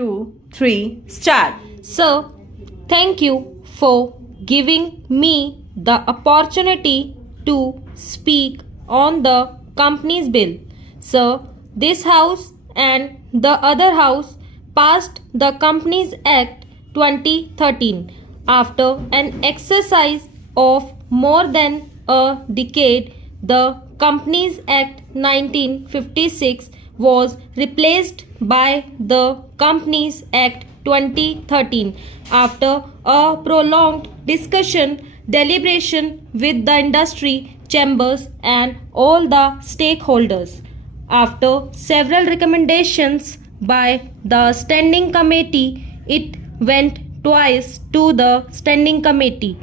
2, 3, start. Sir, thank you for giving me the opportunity to speak on the company's bill. Sir, this house and the other house passed the Companies Act 2013 after an exercise of more than a decade. The Companies Act 1956 was replaced by the Companies Act 2013 after a prolonged discussion, deliberation with the industry chambers and all the stakeholders. After several recommendations by the Standing Committee, it went twice to the Standing Committee.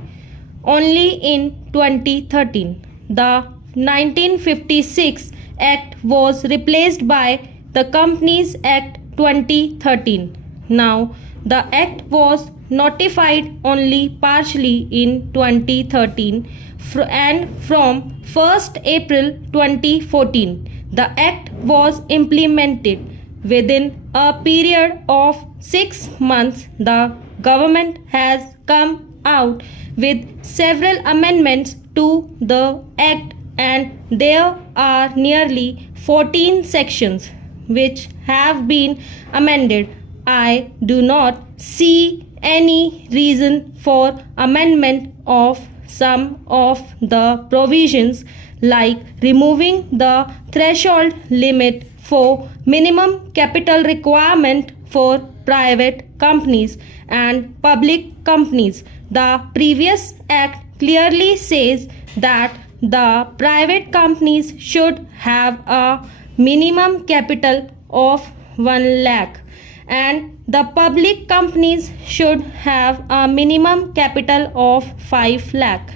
Only in 2013, the 1956 Act was replaced by the Companies Act 2013. Now, the Act was notified only partially in 2013 and from 1st April 2014, the Act was implemented. Within a period of 6 months, the government has come out with several amendments to the Act, and there are nearly 14 sections which have been amended. I do not see any reason for amendment of some of the provisions, like removing the threshold limit for minimum capital requirement for private companies and public companies. The previous Act clearly says that the private companies should have a minimum capital of 1 lakh and the public companies should have a minimum capital of 5 lakh.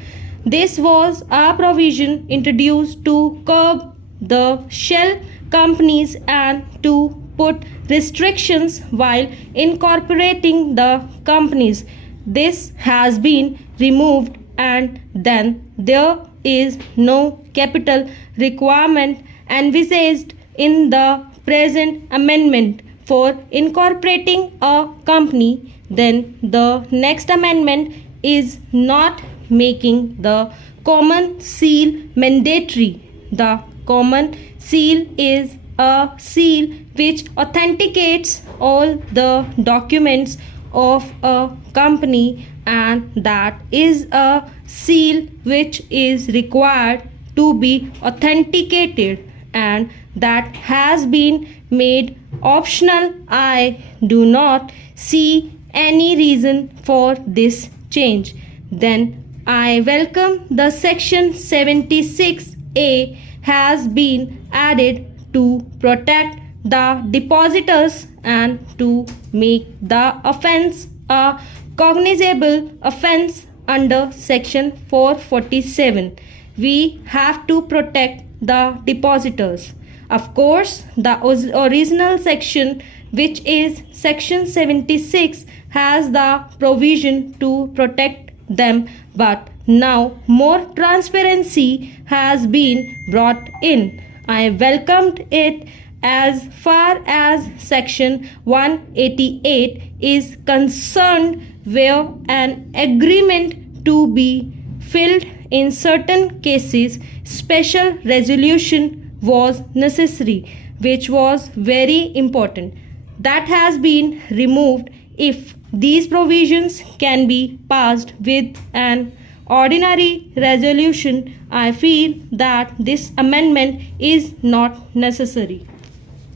This was a provision introduced to curb the shell companies and to put restrictions while incorporating the companies. This has been removed, and then there is no capital requirement envisaged in the present amendment for incorporating a company. Then the next amendment is not making the common seal mandatory. The common seal is a seal which authenticates all the documents of a company, and that is a seal which is required to be authenticated, and that has been made optional. I do not see any reason for this change. Then I welcome the section 76A has been added to protect the depositors and to make the offence a cognizable offence under section 447. We have to protect the depositors. Of course, the original section, which is section 76, has the provision to protect them, but now more transparency has been brought in. I welcomed it as far as section 188 is concerned, where an agreement to be filled in certain cases special resolution was necessary, which was very important. That has been removed. If these provisions can be passed with an ordinary resolution, I feel that this amendment is not necessary.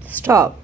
Stop.